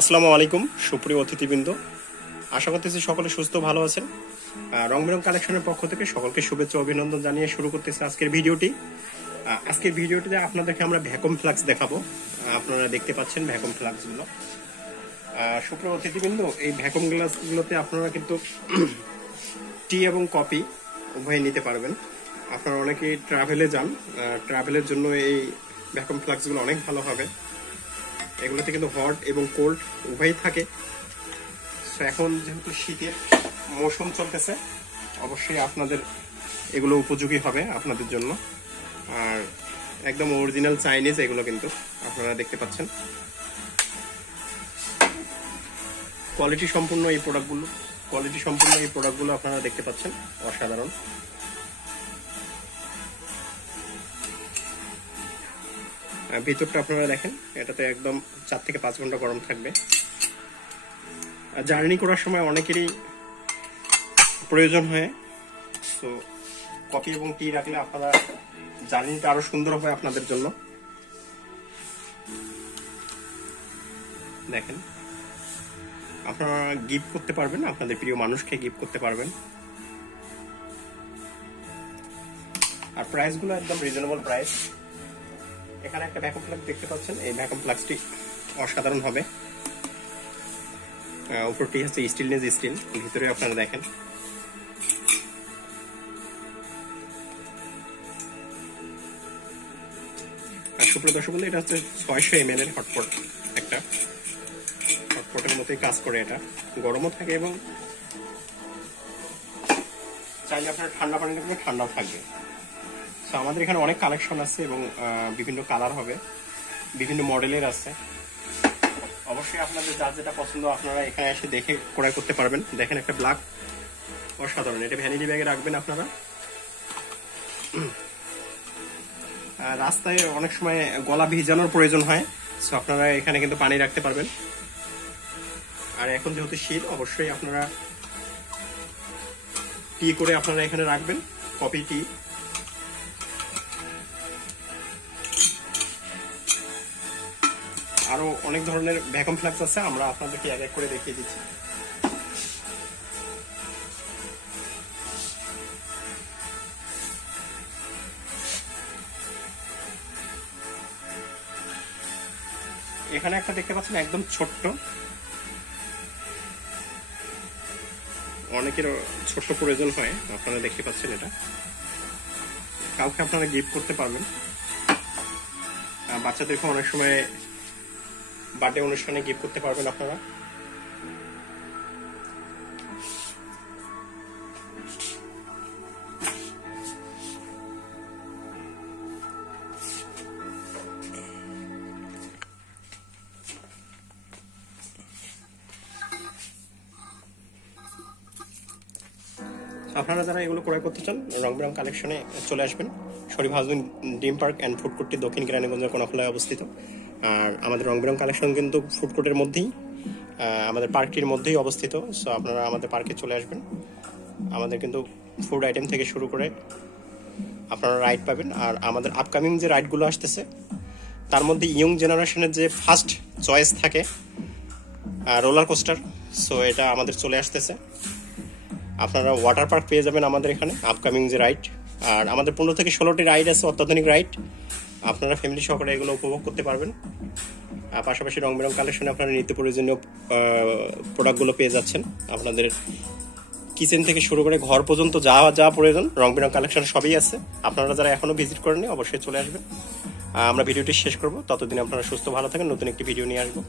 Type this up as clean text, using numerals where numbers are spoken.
আসসালামু আলাইকুম সুপ্রিয় অতিথিবৃন্দ, আশা করতেছি সকলে সুস্থ ভালো আছেন। রং বেরং কালেকশনের পক্ষ থেকে সকলকে শুভেচ্ছা অভিনন্দন জানিয়ে শুরু করতেছি আজকের ভিডিওটি। আজকের ভিডিওটিতে আপনাদেরকে আমরা ভ্যাকুম ফ্লাক্স দেখাবো। আপনারা দেখতে পাচ্ছেন ভ্যাকুম ফ্লাক্সগুলো। সুপ্রিয় অতিথিবৃন্দ, এই ভ্যাকুম গ্লাসগুলোতে আপনারা কিন্তু টি এবং কফি উভয় নিতে পারবেন। আপনারা অনেকেই ট্রাভেলে যান, ট্রাভেলের জন্য এই ভ্যাকুম ফ্লাক্সগুলো অনেক ভালো হবে। এগুলোতে কিন্তু হট এবং কোল্ড উভয়ই থাকে। তো এখন যেহেতু শীতের মৌসুম চলতেছে, অবশ্যই আপনাদের এগুলো উপযোগী হবে আপনাদের জন্য। আর একদম অরিজিনাল চাইনিজ এগুলো, কিন্তু আপনারা দেখতে পাচ্ছেন কোয়ালিটি সম্পূর্ণ এই প্রোডাক্টগুলো আপনারা দেখতে পাচ্ছেন, অসাধারণ। ভিতরটা আপনারা দেখেন, এটাতে একদম 4 থেকে 5 ঘন্টা গরম থাকবে। জার্নি করার সময় অনেকেরই প্রয়োজন হয়, তো কফি এবং টি রাখলে আপনারা জার্নিটা আরো সুন্দর হবে আপনাদের জন্য। দেখেন, আপনারা গিফট করতে পারবেন, আপনাদের প্রিয় মানুষকে গিফট করতে পারবেন। আর প্রাইসগুলো একদম রিজনেবল প্রাইস। এখানে একটা ভ্যাকুম ফ্লাক্স দেখতে পাচ্ছেন, এই ভ্যাকুম ফ্লাক্সটি অসাধারণ হবে। উপরটি হচ্ছে স্টিলনেস স্টিল, ভিতরে আপনারা দেখেন। আর সুপ্রিয় দর্শক বন্ধু, এটা হচ্ছে 600 ml এর হটপট, একটা হটপটের মতোই কাজ করে। এটা গরমও থাকে এবং চাইলে আপনার ঠান্ডা পানি রাখলে ঠান্ডাও থাকবে। তো আমাদের এখানে অনেক কালেকশন আছে এবং বিভিন্ন কালার হবে, বিভিন্ন মডেলের আছে। অবশ্যই আপনাদের যার যেটা পছন্দ আপনারা এখানে এসে দেখে ক্রয় করতে পারবেন। দেখেন, একটা ব্ল্যাক অসাধারণ, এটা ভ্যানিটি ব্যাগে রাখবেন আপনারা। রাস্তায় অনেক সময় গলা ভিজানোর প্রয়োজন হয়, সো আপনারা এখানে কিন্তু পানি রাখতে পারবেন। আর এখন যেহেতু শীত, অবশ্যই আপনারা টি করে আপনারা এখানে রাখবেন, কফি টি। আরো অনেক ধরনের ভ্যাকুম ফ্লাক্স আছে, আমরা আপনাদেরকে এক এক করে দেখিয়ে দিচ্ছি। এখানে একটা দেখতে পাচ্ছেন, একদম ছোট্ট, অনেকের ছোট্ট প্রয়োজন হয়, আপনারা দেখতে পাচ্ছেন। এটা কাউকে আপনারা গিফট করতে পারবেন। বাচ্চাদেরকে অনেক সময় বার্থডে অনুষ্ঠানে গিফট করতে পারবেন আপনারা। আপনারা যারা এগুলো ক্রয় করতে চান, রং বেরং কালেকশনে চলে আসবেন। Sharif housing dream park and food কোর্টটি দক্ষিণ কেরানীগঞ্জের কোনাখোলায় অবস্থিত। আর আমাদের রং বেরং কালেকশন কিন্তু ফুড কোর্টের মধ্যেই, আমাদের পার্কটির মধ্যেই অবস্থিত। সো আপনারা আমাদের পার্কে চলে আসবেন। আমাদের কিন্তু ফুড আইটেম থেকে শুরু করে আপনারা রাইড পাবেন। আর আমাদের আপকামিং যে রাইডগুলো আসতেছে, তার মধ্যে ইয়ং জেনারেশনের যে ফার্স্ট চয়েস থাকে রোলার কোস্টার, সো এটা আমাদের চলে আসতেছে। আপনারা ওয়াটার পার্ক পেয়ে যাবেন আমাদের এখানে, আপকামিং যে রাইড। আর আমাদের 15 থেকে 16টি রাইড আছে, অত্যাধুনিক রাইড। আপনারা ফ্যামিলি সহকারে এগুলো উপভোগ করতে পারবেন। পাশাপাশি রং বেরং কালেকশনে আপনারা নিত্য প্রয়োজনীয় প্রোডাক্টগুলো পেয়ে যাচ্ছেন। আপনাদের কিচেন থেকে শুরু করে ঘর পর্যন্ত যা যা প্রয়োজন, রং বেরং কালেকশন সবই আছে। আপনারা যারা এখনো ভিজিট করেননি, অবশ্যই চলে আসবেন। আমরা ভিডিওটি শেষ করব, ততদিন আপনারা সুস্থ ভালো থাকেন। নতুন একটি ভিডিও নিয়ে আসবো।